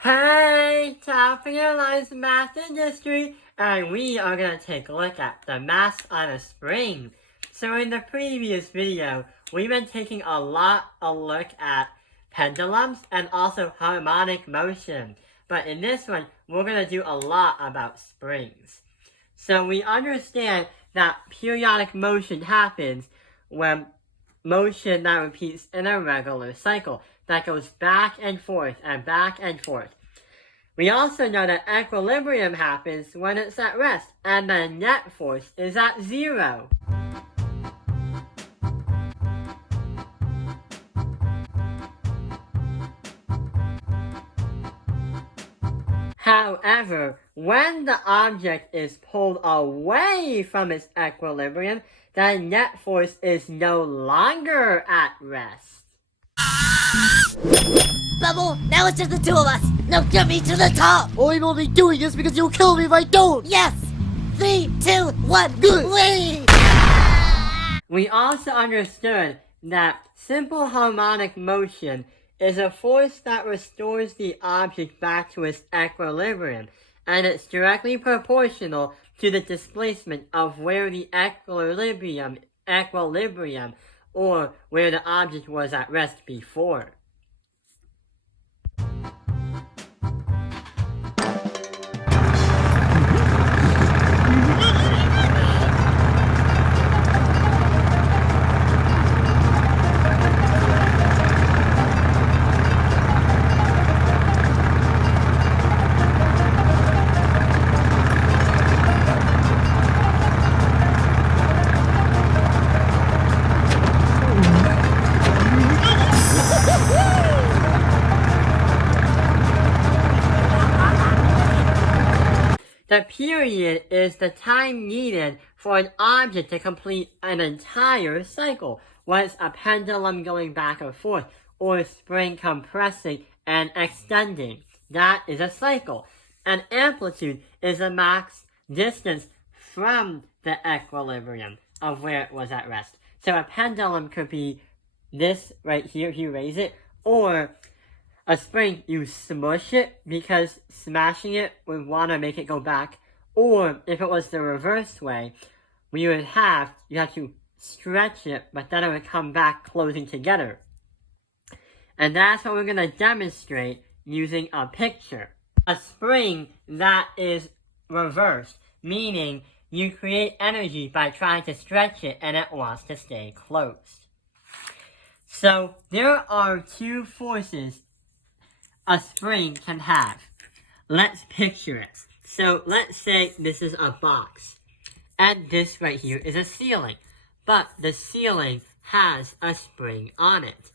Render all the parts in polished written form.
Hey, Topping Airlines Math Industry, and we are going to take a look at the mass on a spring. So in the previous video, we've been taking a look at pendulums and also harmonic motion. But in this one, we're going to do a lot about springs. So we understand that periodic motion happens when motion that repeats in a regular cycle that goes back and forth and back and forth. We also know that equilibrium happens when it's at rest and the net force is at zero. However, when the object is pulled away from its equilibrium, the net force is no longer at rest. Bubble, now it's just the two of us. Now get me to the top. I'm only doing this because you'll kill me if I don't. Yes. 3, 2, 1, go. Whee! We also understood that simple harmonic motion is a force that restores the object back to its equilibrium, and it's directly proportional to the displacement of where the equilibrium or where the object was at rest before. The period is the time needed for an object to complete an entire cycle, whether it's a pendulum going back and forth, or a spring compressing and extending. That is a cycle. And amplitude is the max distance from the equilibrium of where it was at rest. So a pendulum could be this right here if you raise it, or a spring, you smush it because smashing it would want to make it go back. Or if it was the reverse way, you have to stretch it, but then it would come back closing together. And that's what we're going to demonstrate using a picture. A spring that is reversed, meaning you create energy by trying to stretch it and it wants to stay closed. So there are two forces a spring can have. Let's picture it. So let's say this is a box, and this right here is a ceiling, but the ceiling has a spring on it.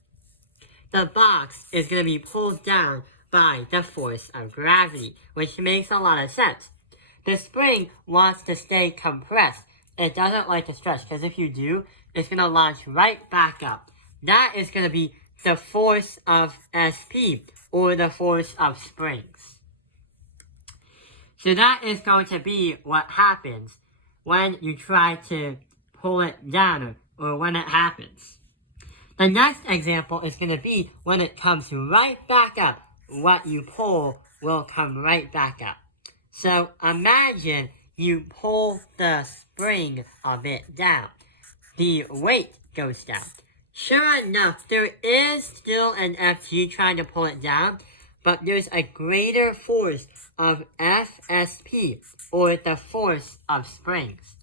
The box is going to be pulled down by the force of gravity, which makes a lot of sense. The spring wants to stay compressed. It doesn't like to stretch, because if you do, it's going to launch right back up. That is going to be the force of SP, or the force of springs. So that is going to be what happens when you try to pull it down, or when it happens. The next example is going to be when it comes right back up. What you pull will come right back up. So imagine you pull the spring a bit down. The weight goes down. Sure enough, there is still an FG trying to pull it down, but there's a greater force of FSP, or the force of springs.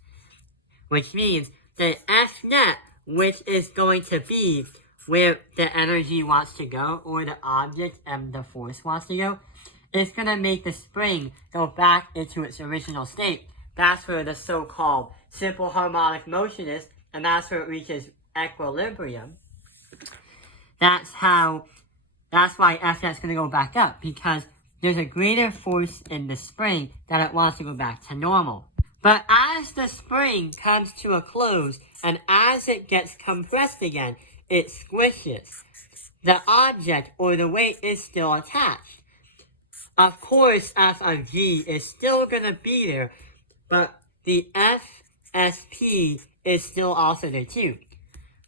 Which means the F net, which is going to be where the energy wants to go, or the object and the force wants to go, is going to make the spring go back into its original state. That's where the so-called simple harmonic motion is, and that's where it reaches equilibrium. That's why F net's going to go back up, because there's a greater force in the spring that it wants to go back to normal. But as the spring comes to a close, and as it gets compressed again, it squishes. The object or the weight is still attached. Of course, F of G is still going to be there, but the FSP is still also there too.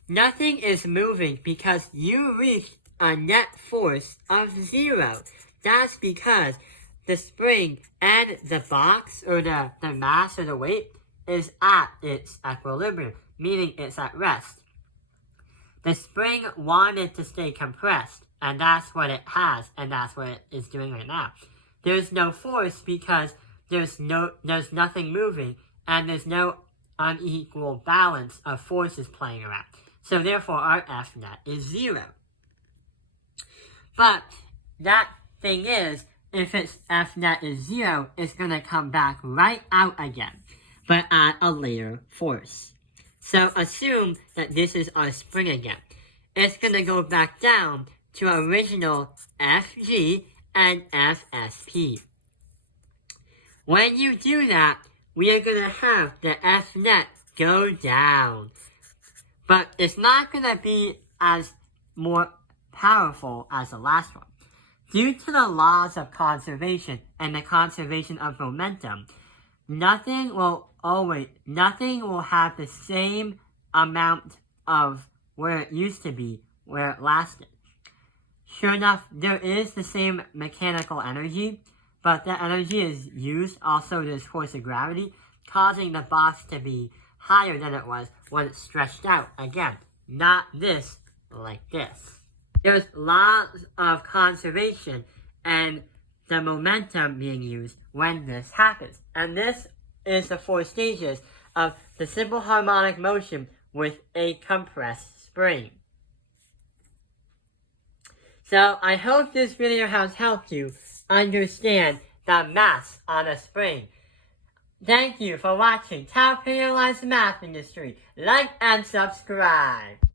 Nothing is moving because you reached a net force of 0. That's because the spring and the box, or the mass or the weight, is at its equilibrium, meaning it's at rest. The spring wanted to stay compressed, and that's what it has, and that's what it is doing right now. There's no force because there's nothing moving, and there's no unequal balance of forces playing around. So therefore, our F net is 0. But that thing is, if its F net is 0, it's going to come back right out again, but at a later force. So assume that this is our spring again. It's going to go back down to original Fg and Fsp. When you do that, we are going to have the F net go down. But it's not going to be as more powerful as the last one. Due to the laws of conservation and the conservation of momentum, nothing will have the same amount of where it used to be, where it lasted. Sure enough, there is the same mechanical energy, but the energy is used, also there's force of gravity, causing the box to be higher than it was when it's stretched out. Again, not this, like this. There's laws of conservation and the momentum being used when this happens. And this is the 4 stages of the simple harmonic motion with a compressed spring. So I hope this video has helped you understand the mass on a spring. Thank you for watching Top Analyze the Math Industry. Like and subscribe.